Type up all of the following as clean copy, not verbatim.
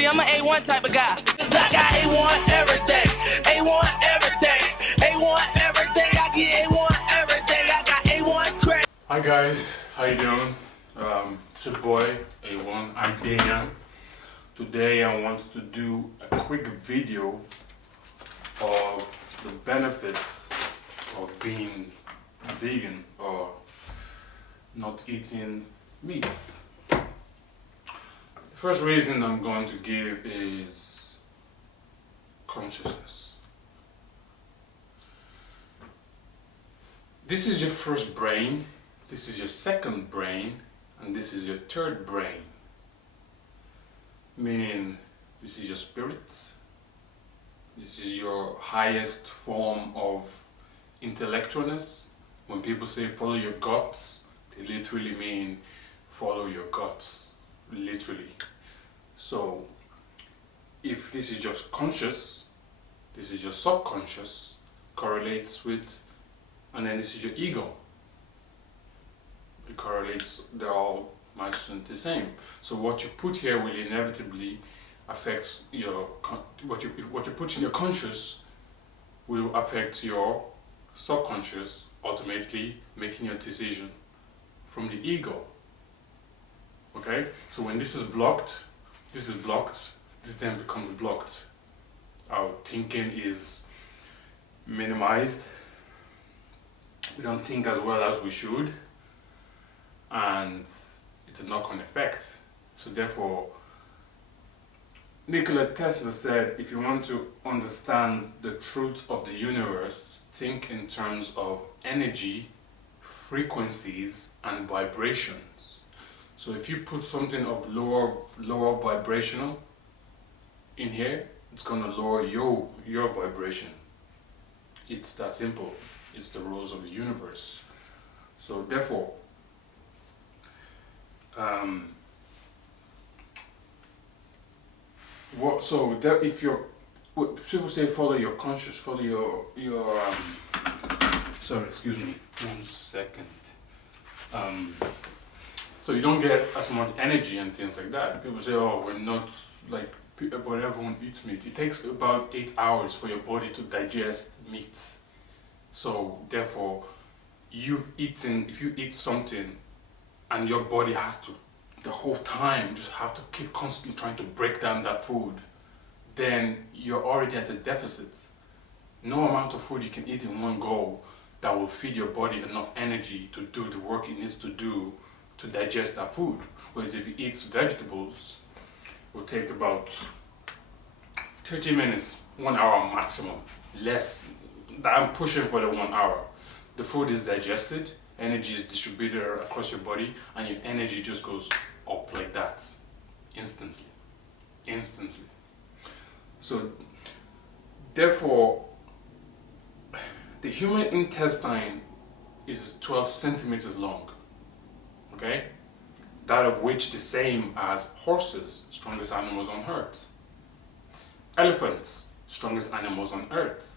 See, I'm an A1 type of guy. I got A1 everything. A1 everything. A1 everything. I get A1 everything. I got A1 credit. Hi guys, how you doing? It's your boy A1. I'm Dana. Today I want to do a quick video of the benefits of being vegan or not eating meats. The first reason I'm going to give is consciousness. This is your first brain, this is your second brain, and this is your third brain. Meaning, this is your spirit, this is your highest form of intellectualness. When people say follow your guts, they literally mean follow your guts, literally. So, if this is just conscious, this is your subconscious, correlates with, and then this is your ego. It correlates, they're all much the same. So what you put here will inevitably affect your, what you put in your conscious will affect your subconscious, ultimately making your decision from the ego. Okay? So when this is blocked, this then becomes blocked. Our thinking is minimized. We don't think as well as we should, and it's a knock-on effect. So therefore, Nikola Tesla said, if you want to understand the truth of the universe, think in terms of energy, frequencies, and vibrations. So if you put something of lower vibrational in here, it's going to lower your vibration. It's that simple. It's the rules of the universe. So therefore, if you're, people say follow your conscious, follow your sorry, excuse me, 1 second. So you don't get as much energy and things like that. People say, oh, we're not like, but everyone eats meat. It takes about 8 hours for your body to digest meat. So therefore, if you eat something and your body has to, the whole time, just have to keep constantly trying to break down that food, then you're already at a deficit. No amount of food you can eat in one go that will feed your body enough energy to do the work it needs to do to digest that food. Whereas if you eat vegetables, it will take about 30 minutes, 1 hour maximum, less. I'm pushing for the 1 hour. The food is digested, energy is distributed across your body, and your energy just goes up like that, instantly. So, therefore, the human intestine is 12 centimeters long, okay? That of which the same as horses, strongest animals on earth. Elephants, strongest animals on earth.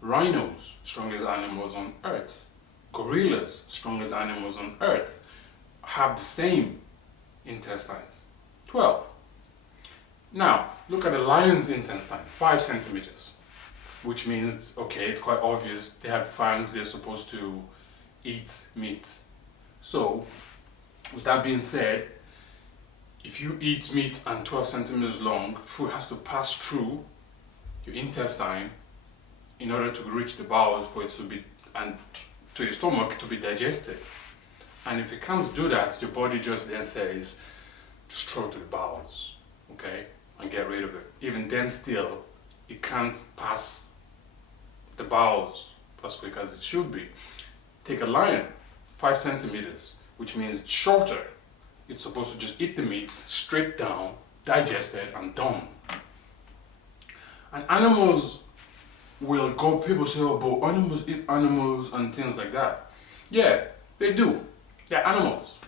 Rhinos, strongest animals on earth. Gorillas, strongest animals on earth, have the same intestines, 12. Now, look at the lion's intestine, 5 centimeters, which means, okay, it's quite obvious they have fangs, they're supposed to eat meat. So, with that being said, if you eat meat and 12 centimeters long, food has to pass through your intestine in order to reach the bowels for it to be, and to your stomach to be digested. And if it can't do that, your body just then says, just throw it to the bowels, okay, and get rid of it. Even then still, it can't pass the bowels as quick as it should be. Take a lion, 5 centimeters, which means it's shorter. It's supposed to just eat the meat straight down, digest it, and done. And animals will go, people say, oh, but animals eat animals and things like that. Yeah, they do. They're animals.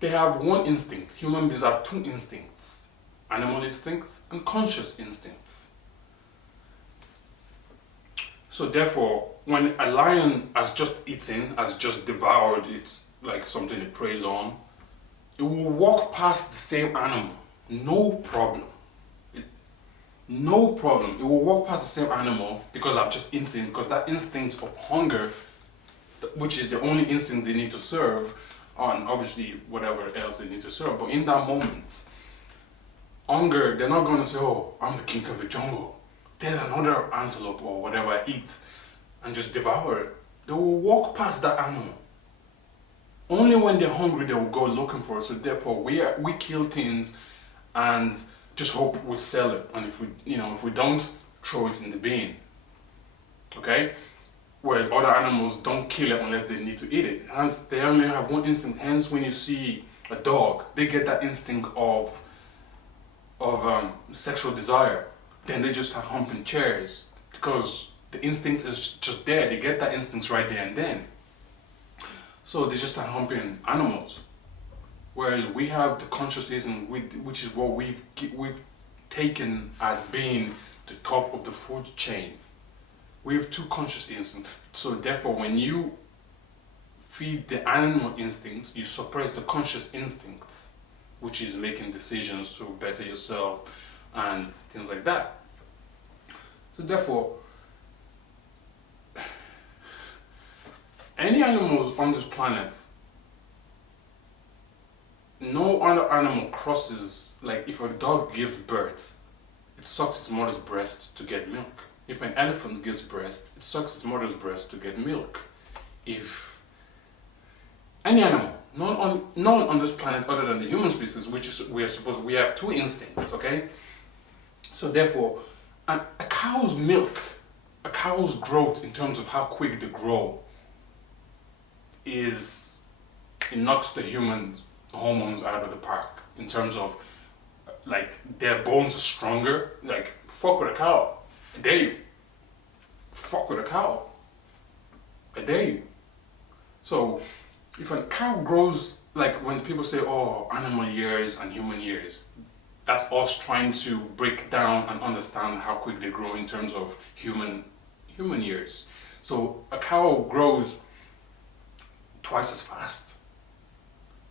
They have one instinct. Human beings have 2 instincts. Animal instincts and conscious instincts. So therefore, when a lion has just eaten, has just devoured, it's like something it preys on, it will walk past the same animal no problem. No problem. It will walk past the same animal because I've just instinct, because that instinct of hunger, which is the only instinct they need to serve, and obviously whatever else they need to serve. But in that moment, hunger, they're not going to say, oh, I'm the king of the jungle. There's another antelope or whatever I eat, and just devour it. They will walk past that animal. Only when they're hungry they will go looking for it. So therefore we kill things and just hope we sell it. And if we don't, throw it in the bin. Okay? Whereas other animals don't kill it unless they need to eat it. Hence, they only have one instinct. Hence, when you see a dog, they get that instinct of sexual desire. Then they just start humping chairs because the instinct is just there. They get that instinct right there and then. So they just start humping animals. Whereas we have the conscious instinct, which is what we've taken as being the top of the food chain. We have two conscious instincts. So therefore, when you feed the animal instincts, you suppress the conscious instincts, which is making decisions to better yourself and things like that. So therefore, any animals on this planet, no other animal crosses, like if a dog gives birth, it sucks its mother's breast to get milk. If an elephant gives breast, it sucks its mother's breast to get milk. If any animal, none on this planet other than the human species, which is we have two instincts, okay? So therefore, a cow's milk, a cow's growth in terms of how quick they grow, it knocks the human hormones out of the park in terms of like their bones are stronger. Like fuck with a cow. I dare you. Fuck with a cow. I dare you. So if a cow grows, like when people say, oh, animal years and human years, that's us trying to break down and understand how quick they grow in terms of human years. So a cow grows twice as fast.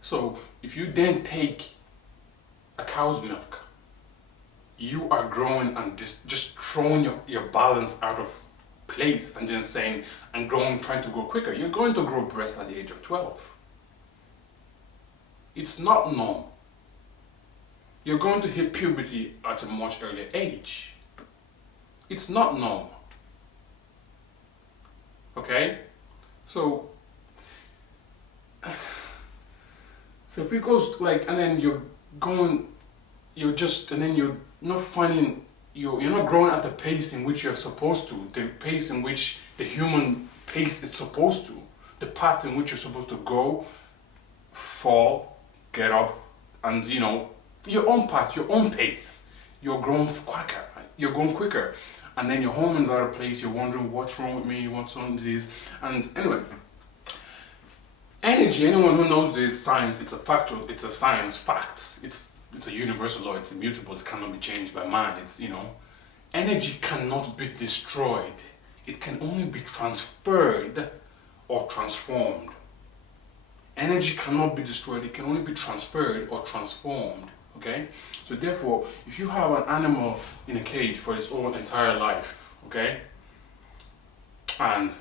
So if you then take a cow's milk, you are growing and just throwing your balance out of place and then saying, and trying to grow quicker. You're going to grow breasts at the age of 12. It's not normal. You're going to hit puberty at a much earlier age. It's not normal. Okay? So if it goes like, and then you're not finding, you're not growing at the pace in which you're supposed to, the pace in which the human pace is supposed to, the path in which you're supposed to go, fall, get up, and your own path, your own pace. You're growing quicker, and then your hormones are out of place. You're wondering what's wrong with me, what's wrong with this, and anyway. Energy, anyone who knows this science, it's a factual, it's a science fact. It's a universal law, it's immutable, it cannot be changed by man. Energy cannot be destroyed. It can only be transferred or transformed. Energy cannot be destroyed, it can only be transferred or transformed. Okay? So therefore, if you have an animal in a cage for its whole entire life, okay? And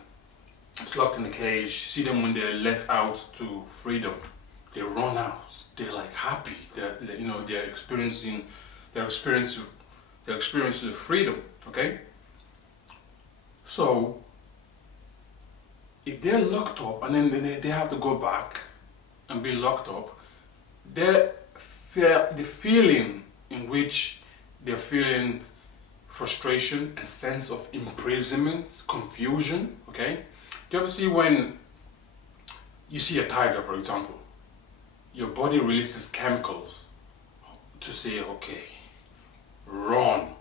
it's locked in the cage. You see them when they're let out to freedom. They run out. They're like happy. They're experiencing the freedom. Okay. So if they're locked up and then they have to go back and be locked up, the feeling in which they're feeling frustration and sense of imprisonment, confusion. Okay. Do you ever see when you see a tiger, for example, your body releases chemicals to say, okay, run,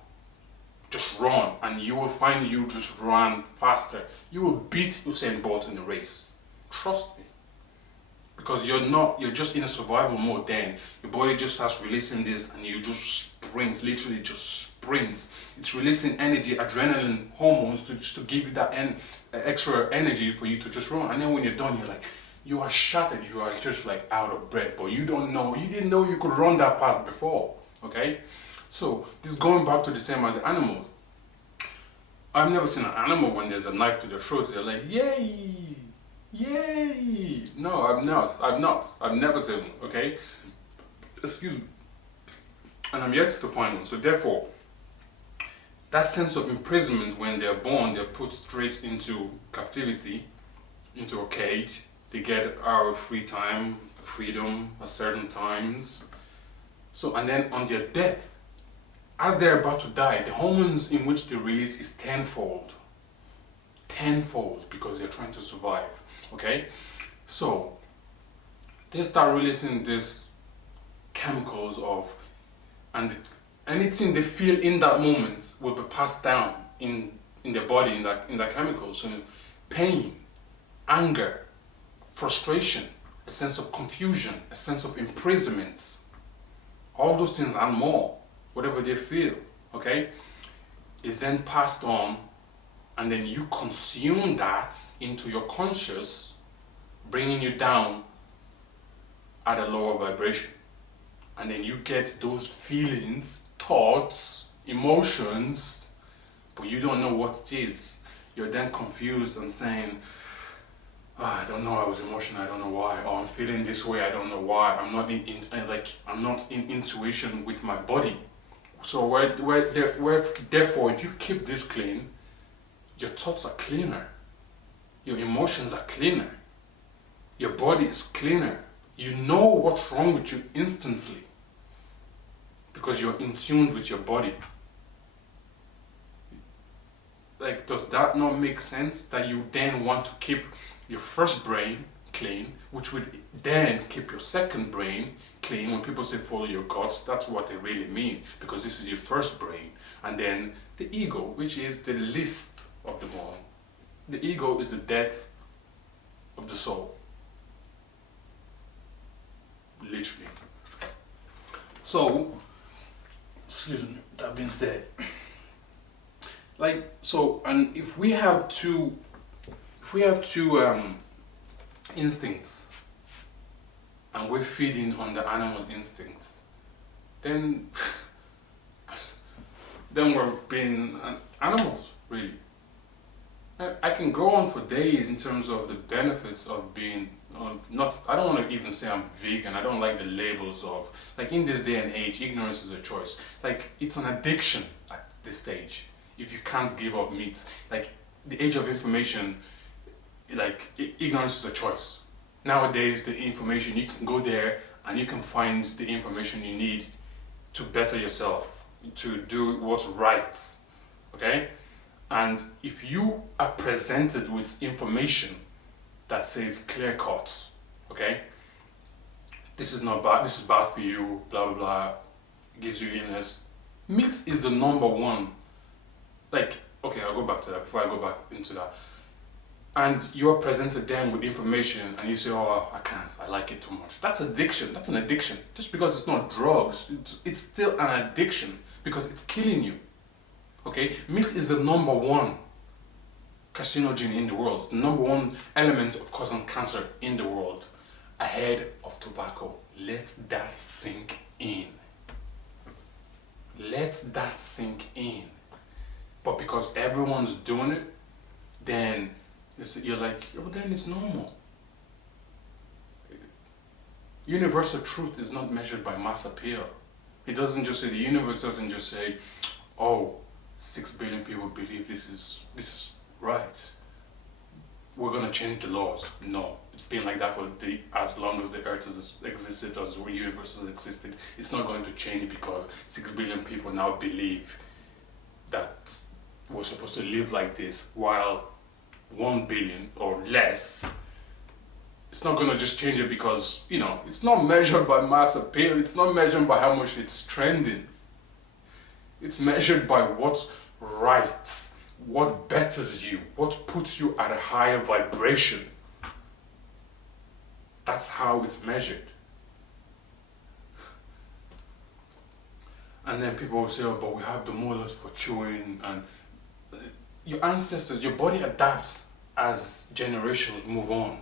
just run, and you will find you just run faster. You will beat Usain Bolt in the race. Trust me. Because you're just in a survival mode then. Your body just starts releasing this and you just sprints, literally just sprints. It's releasing energy, adrenaline, hormones to give you that extra energy for you to just run. And then when you're done, you are shattered, you are just like out of breath, but you didn't know you could run that fast before. Okay? So this is going back to the same as the animals. I've never seen an animal when there's a knife to their throat, they're like, yay! Yay! No, I've never seen one, okay? Excuse me. And I'm yet to find one. So therefore, that sense of imprisonment when they're born, they're put straight into captivity, into a cage. They get our free time, freedom at certain times. So, and then on their death, as they're about to die, the hormones in which they release is tenfold. Tenfold, because they're trying to survive. Okay? So, they start releasing these chemicals of, and anything they feel in that moment will be passed down in their body, in that chemical. So, pain, anger, frustration, a sense of confusion, a sense of imprisonment, all those things and more, whatever they feel, okay, is then passed on, and then you consume that into your conscious, bringing you down at a lower vibration. And then you get those feelings, thoughts, emotions, but you don't know what it is. You're then confused and saying, I don't know, I was emotional, I don't know why, or I'm feeling this way, I don't know why. I'm not I'm not in intuition with my body. So therefore, if you keep this clean, your thoughts are cleaner, your emotions are cleaner, your body is cleaner. You know what's wrong with you instantly because you're in tune with your body. Like, does that not make sense? That you then want to keep your first brain clean, which would then keep your second brain clean. When people say follow your guts, that's what they really mean, because this is your first brain. And then the ego, which is the least of the one. The ego is the death of the soul. Literally. So, excuse me, that being said, like, so, and if we have two instincts, and we're feeding on the animal instincts, then we're being animals, really. I can go on for days in terms of the benefits of being I don't want to even say I'm vegan. I don't like the labels of, like, in this day and age, ignorance is a choice. Like, it's an addiction at this stage if you can't give up meat. Like, the age of information, like, ignorance is a choice. Nowadays, the information, you can go there and you can find the information you need to better yourself, to do what's right, okay? And if you are presented with information that says clear cut, okay, this is not bad, this is bad for you, blah blah blah, gives you illness. Meat is the number one. Like, okay, I'll go back to that before I go back into that. And you're presented then with information and you say, oh, I can't, I like it too much. That's addiction, that's an addiction. Just because it's not drugs, it's still an addiction because it's killing you. Okay, meat is the number one carcinogen in the world, the number one element of causing cancer in the world, ahead of tobacco. Let that sink in. Let that sink in. But because everyone's doing it, then you're like, oh, then it's normal. Universal truth is not measured by mass appeal. It doesn't just say, the universe doesn't just say, oh, 6 billion people believe this is right. We're gonna change the laws. No, it's been like that for as long as the earth has existed, as the universe has existed. It's not going to change because 6 billion people now believe that we're supposed to live like this, while 1 billion or less, it's not gonna just change it because, you know, it's not measured by mass appeal. It's not measured by how much it's trending. It's measured by what's right, what betters you, what puts you at a higher vibration. That's how it's measured. And then people will say, oh, but we have the molars for chewing. And your ancestors, your body adapts as generations move on.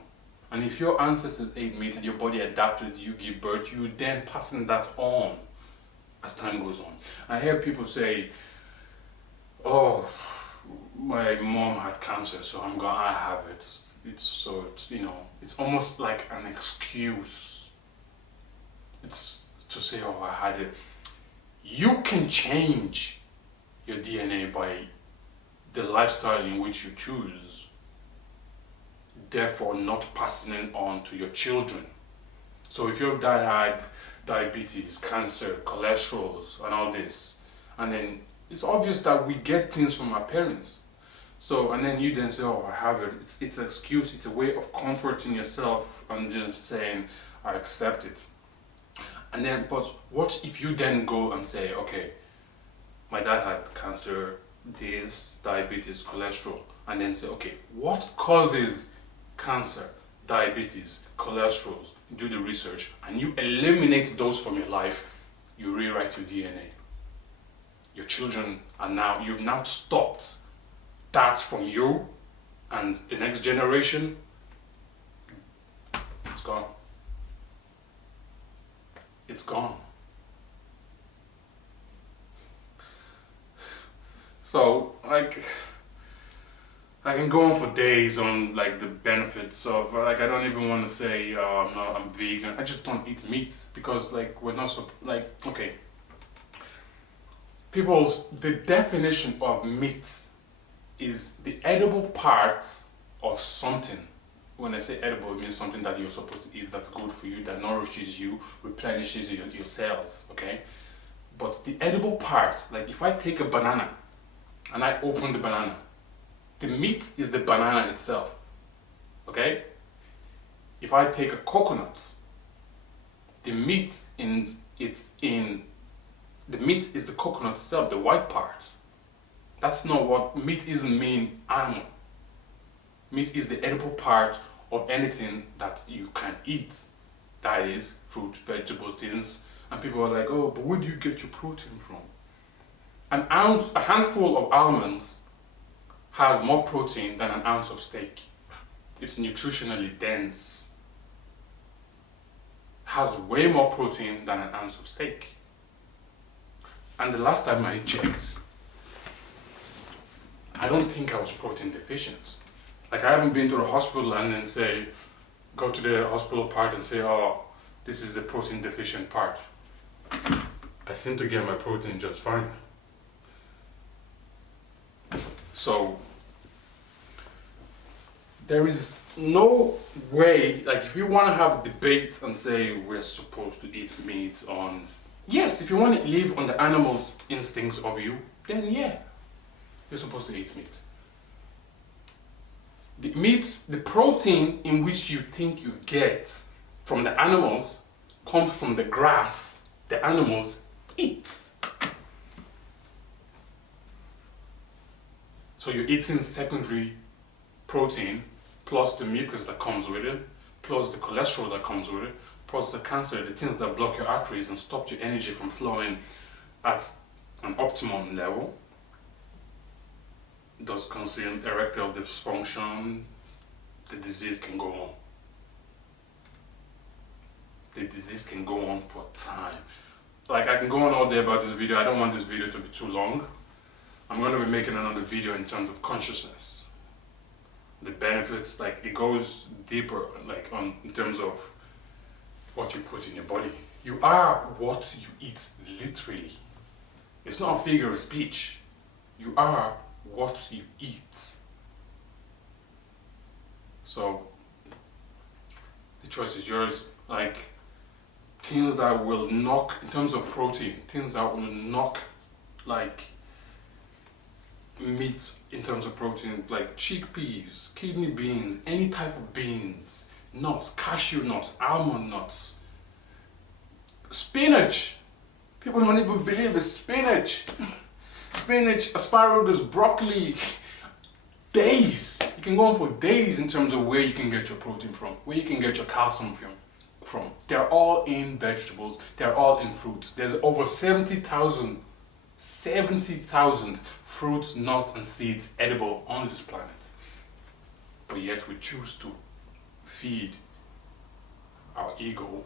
And if your ancestors ate meat and your body adapted, you give birth, you then passing that on. as time goes on. I hear people say, oh, my mom had cancer, so I have it. It's almost like an excuse. It's to say, oh, I had it. You can change your DNA by the lifestyle in which you choose, therefore not passing it on to your children. So if your dad had diabetes, cancer, cholesterol, and all this, and then it's obvious that we get things from our parents. So, and then you then say, oh, I have it. It's an excuse. It's a way of comforting yourself and just saying, I accept it. And then, but what if you then go and say, okay, my dad had cancer, this, diabetes, cholesterol, and then say, okay, what causes cancer, diabetes, cholesterol? Do the research, and you eliminate those from your life. You rewrite your DNA. Your children you've now stopped that from you, and the next generation, it's gone. It's gone. So, like, I can go on for days on like the benefits of I don't even want to say I'm vegan. I just don't eat meat because like we're not so like okay. The definition of meat is the edible part of something. When I say edible, it means something that you're supposed to eat that's good for you, that nourishes you, replenishes your cells, okay? But the edible part, like if I take a banana and I open the banana, the meat is the banana itself, okay? If I take a coconut, the meat the meat is the coconut itself, the white part. That's not what meat isn't mean animal. Meat is the edible part of anything that you can eat. That is fruit, vegetables, things. And people are like, oh, but where do you get your protein from? A handful of almonds has more protein than an ounce of steak. It's nutritionally dense. Has way more protein than an ounce of steak. And the last time I checked, I don't think I was protein deficient. Like I haven't been to the hospital and then go to the hospital part and say, oh, this is the protein deficient part. I seem to get my protein just fine. So, there is no way, like if you want to have a debate and say we're supposed to eat meat yes, if you want to live on the animal's instincts of you, then yeah, you're supposed to eat meat. The protein in which you think you get from the animals comes from the grass the animals eat. So you're eating secondary protein plus the mucus that comes with it, plus the cholesterol that comes with it, plus the cancer, the things that block your arteries and stop your energy from flowing at an optimum level. Does consume erectile dysfunction, the disease can go on. The disease can go on for time. Like I can go on all day about this video. I don't want this video to be too long. I'm going to be making another video in terms of consciousness. The benefits, like it goes deeper, like in terms of what you put in your body. You are what you eat, literally. It's not a figure of speech. You are what you eat. So the choice is yours. Like things that will knock, in terms of protein, things that will knock like meat in terms of protein, like chickpeas, kidney beans, any type of beans, nuts, cashew nuts, almond nuts, spinach. People don't even believe the spinach. Spinach, asparagus, broccoli, days. You can go on for days in terms of where you can get your protein from, where you can get your calcium from. They're all in vegetables, they're all in fruits. There's over 70,000 fruits, nuts and seeds edible on this planet. But yet we choose to feed our ego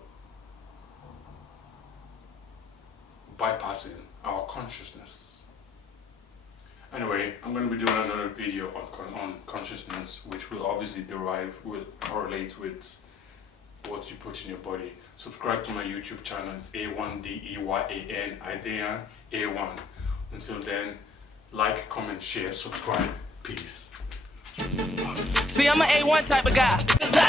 bypassing our consciousness. Anyway, I'm going to be doing another video on consciousness, which will obviously will correlate with what you put in your body. Subscribe to my YouTube channel. It's A1DEYAN, Idean A1. Until then, like, comment, share, subscribe. Peace. See, I'm an A1 type of guy. 'Cause I